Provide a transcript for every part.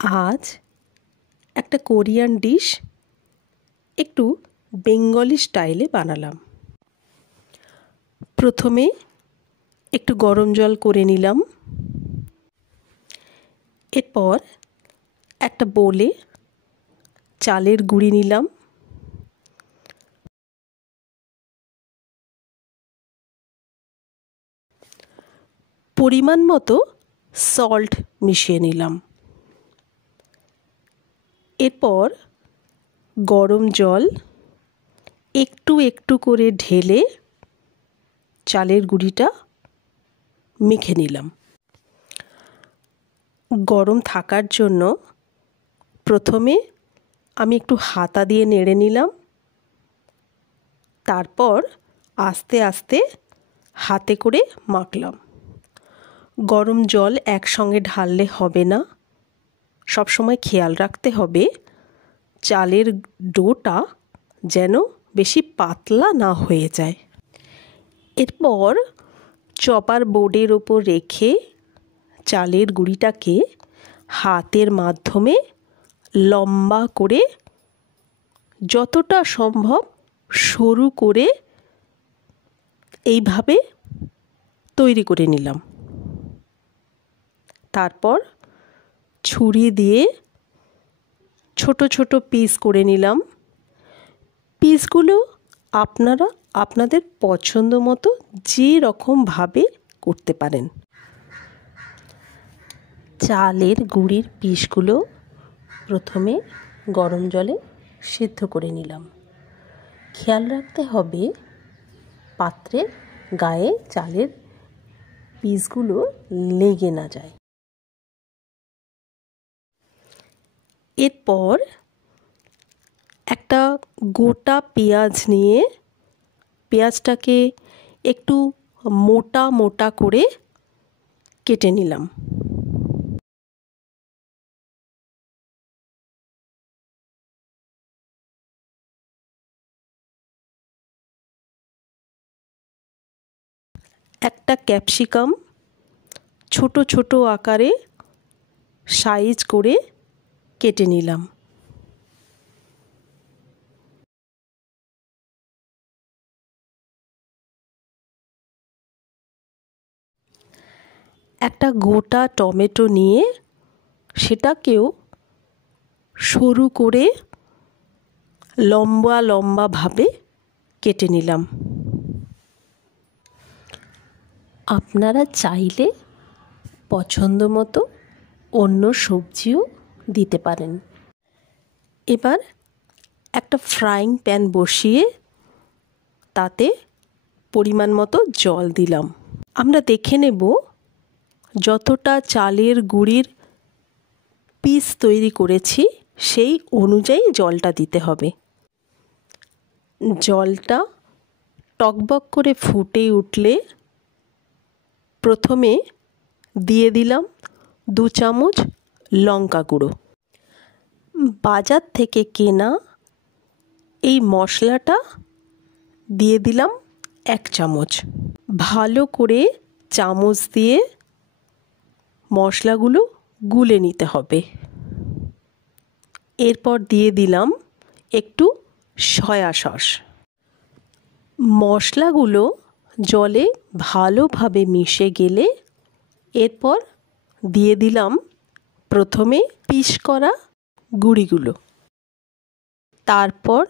আজ একটা Korean dish একটু বেঙ্গলি স্টাইলে বানালাম। প্রথমে একটু গরম জল করে নিলাম। এরপর একটা বোলে চালের গুঁড়ি নিলাম। পরিমাণ মতো সল্ট মিশিয়ে নিলাম। এরপর গরম জল একটু একটু করে ঢেলে চালের গুঁড়িটা মেখে নিলাম। গরম থাকার জন্য প্রথমে আমি একটু হাতা দিয়ে নেড়ে নিলাম। তারপর আস্তে আস্তে হাতে করে মাখলাম। গরম জল একসঙ্গে ঢাললে হবে না, সবসময় খেয়াল রাখতে হবে চালের ডোটা যেন বেশি পাতলা না হয়ে যায়। এরপর চপার বোর্ডের ওপর রেখে চালের গুঁড়িটাকে হাতের মাধ্যমে লম্বা করে যতটা সম্ভব সরু করে এইভাবে তৈরি করে নিলাম। তারপর ছুরি দিয়ে ছোট ছোট পিস করে নিলাম। পিসগুলো আপনারা আপনাদের পছন্দ মতো যে রকমভাবে করতে পারেন। চালের গুঁড়ির পিসগুলো প্রথমে গরম জলে সিদ্ধ করে নিলাম। খেয়াল রাখতে হবে পাত্রের গায়ে চালের পিসগুলো লেগে না যায়। এরপর একটা গোটা পেঁয়াজ নিয়ে পেঁয়াজটাকে একটু মোটা মোটা করে কেটে নিলাম। একটা ক্যাপসিকাম ছোট ছোট আকারে সাইজ করে কেটে নিলাম। একটা গোটা টমেটো নিয়ে সেটাকেও সরু করে লম্বা লম্বাভাবে কেটে নিলাম। আপনারা চাইলে পছন্দ মতো অন্য সবজিও দিতে পারেন। এবার একটা ফ্রাইং প্যান বসিয়ে তাতে পরিমাণ মতো জল দিলাম। আমরা দেখে নেব যতটা চালের গুঁড়ির পিস তৈরি করেছি সেই অনুযায়ী জলটা দিতে হবে। জলটা টকবক করে ফুটে উঠলে প্রথমে দিয়ে দিলাম 2 চামচ লঙ্কা গুঁড়ো। বাজার থেকে কেনা এই মশলাটা দিয়ে দিলাম 1 চামচ। ভালো করে চামচ দিয়ে মশলাগুলো গুলে নিতে হবে। এরপর দিয়ে দিলাম একটু সয়া সস। মশলাগুলো জলে ভালোভাবে মিশে গেলে এরপর দিয়ে দিলাম প্রথমে পিস করা গুঁড়িগুলো। তারপর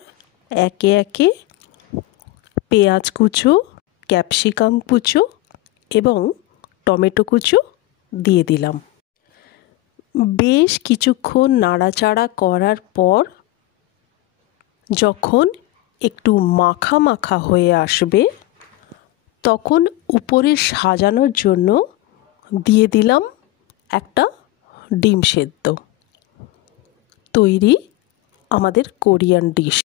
একে একে পেঁয়াজ কুচো, ক্যাপসিকাম কুচো এবং টমেটো কুচো দিয়ে দিলাম। বেশ কিছুক্ষণ নাড়াচাড়া করার পর যখন একটু মাখা মাখা হয়ে আসবে তখন উপরে সাজানোর জন্য দিয়ে দিলাম একটা ডিম সেদ্ধ। তৈরি আমাদের কোরিয়ান ডিশ।